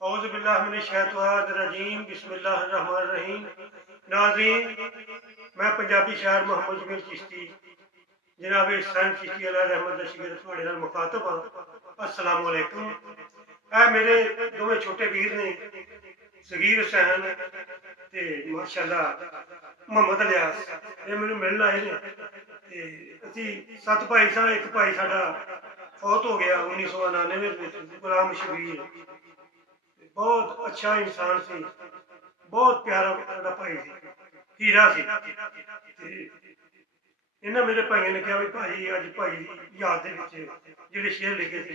औज़ुबिल्लाहिमिनश्शैतानिर्रजीम बिस्मिल्लाहिर्रहमानिर्रहीम। नाज़रीन, मैं पंजाबी शायर मोहम्मद जमील चिश्ती जनाब इहसान चिश्ती अला रहमत शगीर थोड़े नाल मुखातब हाँ। अस्सलाम वालेकुम। ऐ मेरे दोवें छोटे वीर ने सगीर हुसैन ते माशाअल्लाह मोहम्मद इलियास, ये मैनू मिलण आए ने। ते असीं 7 भाई सां, एक भाई साडा फौत हो गया 1999 गुलाम शबीर। बहुत अच्छा इंसान से, बहुत प्यारा साडा भाई सी, हीरा सी। इन्हां मेरे भाइयों ने कहा भी भाई अज भाई याद दे विच जिहड़े शेर लिखे थे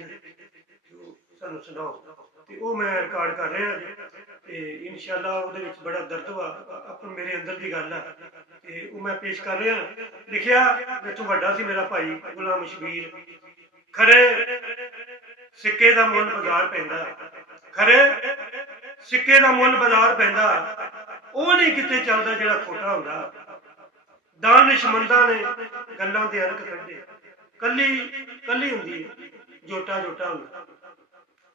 सानू सुनाओ। तो वो मैं रिकॉर्ड कर रहा ते इंशाअल्लाह उहदे विच बड़ा दर्द वा अपन मेरे अंदर की गल है ते वो मैं पेश कर रहा। लिखिया मेरे तो वड्डा सी मेरा भाई गुलाम शबीर। खरे सिक्के का मुल बाजार पैंदा, खरे सिक्के का मुल बाजार पैंदा, वो नहीं किते चलदा जिहड़ा खोटा हुंदा। दानिशमंदां ने गल्लां दे अर्क कड्ढे, कली कली हुंदी जोटा जोटा हुंदा।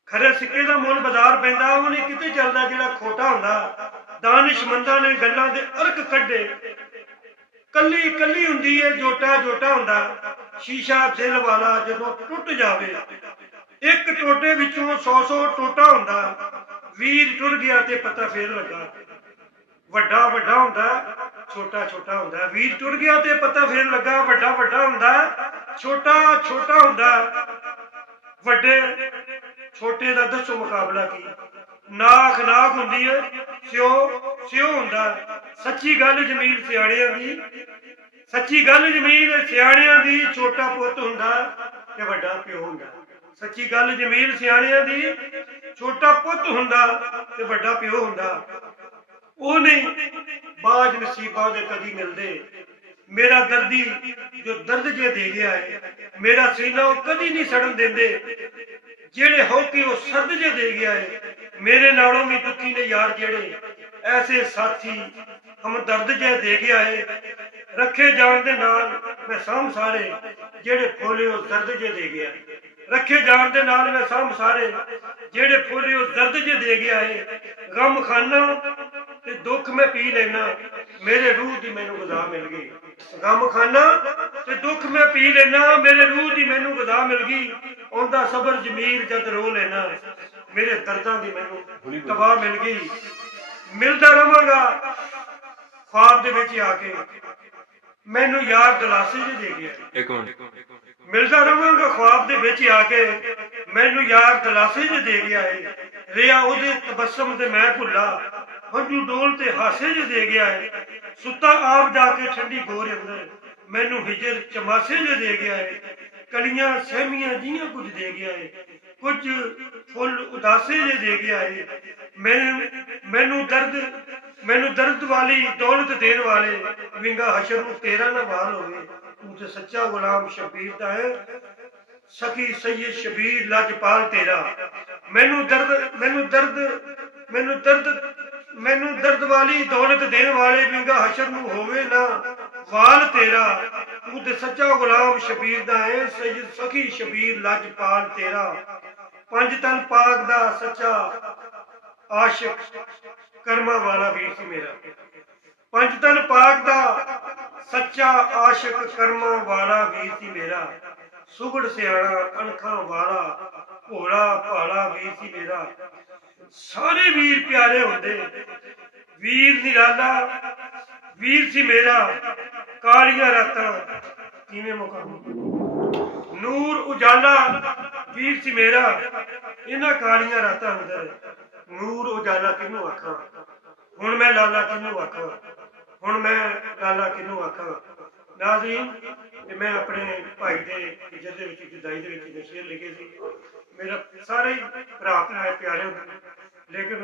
खरे सिक्के का मुल बाजार पैंदा, वो नहीं किते चलदा जिहड़ा खोटा हुंदा। दानिशमंदां ने गल्लां दे अर्क कड्ढे, कली कली हुंदी है जोटा जोटा हुंदा। शीशा दिल वाला जदों टुट जावे, एक टोटे विचों 100 टोटा हुंदा। वीर टुर गया ते पता फेर लगा, वड्डा वड्डा हुंदा छोटा छोटा हुंदा। वीर टुर गया ते पता फेर लगा, वड्डा वड्डा हुंदा छोटा छोटा हुंदा। वड्डे छोटे दा दसो मुकाबला की, नाख नाख हुंदी है स्यो स्यो हुंदा। सच्ची गल जमील सियाणियां दी, सच्ची गल जमील सियाणियां दी, छोटा पुत्त हुंदा ते वड्डा प्यो हुंदा। सच्ची गल जमील सियाणियां दी, छोटा पुत्त हुंदा ते वड्डा प्यो हुंदा। वो नहीं बाज नसीबा दे कदी मिलदे, मेरा दर्दी जो दर्द जे दे गया है, मेरा सीना वो कदी नहीं सड़न देंदे। जेड़े होके वो सर्द जे दे गया है, मेरे नालों भी दुखी ने यार जेड़े, ऐसे साथी हम दर्द जे दे गया है। रखे जान दे नाल मैं साम सारे, जेड़े फूले वो दर्द जे दे गया। रखे जान दे नाल मैं साम सारे, जेड़े फूले वो दर्द जे दे गया है। गम खाना ते दुख मैं पी लेना, मेरे रूह दी मैनू गज़ा मिल गई। गम खाना ते दुख मैं पी लेना, मेरे रूह दी मैनू गज़ा मिल गई। औंदा सबर जमील जद रो लेना, मेरे दर्दां दी मैनू तबाह मिल गई। मिलदा रवांगा ख्वाब दे विच आके, मैनू यार दिलासे जे दे गया। मिलदा रवांगा ख्वाब दे विच आके, मैनू यार दिलासे जे दे गया है। रिया उहदे तबस्सुम ते मैं भुल्ला, हंझू डोल ते हासे जे दे गया है। सुता आप जाके ठंडी गोर अंदर, मैनू हिजर चमासे जे दे गया है। कलियां सहमियां जियां कुछ दे गया है, कुछ फुल उदासे जे दे गया है। मैनू दर्द वाली दौलत देने वाले, विंगा हशर नूं तेरा ना वाल होवे। तू ते सच्चा गुलाम शबीर दा है, सखी सैयद शबीर लजपाल तेरा। मैनू दर्द मैनू दर्द मैनू दर्द मैनू दर्द वाली दौलत देने वाले, विंगा हशर नूं होवे ना वाल तेरा। तू ते सच्चा गुलाम शबीर दा है, सैयद सखी शबीर लजपाल तेरा। पंज तन पाक दा सच्चा आशिक कर्मा वाला वीर सी मेरा। पंज तन पाक दा सच्चा आशिक कर्मा वाला वीर सी मेरा। सुगड़ सियाणा अणखा वाला भोला भाला वीर सी मेरा। सारे वीर प्यारे होंदे, वीर निराला वीर सी मेरा। कालियां रातां किवें मुकाऊं, नूर उजाला वीर सी मेरा। इन्हां कालियां रातां अंदर नूर उजाला किनू आखां, हुण मैं लाला किनू आखां, हुण मैं लाला किनू आखां। नाज़रीन, मैं अपने भाई के इज्जत दे विच जुदाई दे विच शेर लिखे सी। मेरा सारे भरा भरा प्यारे होंदे, लेकिन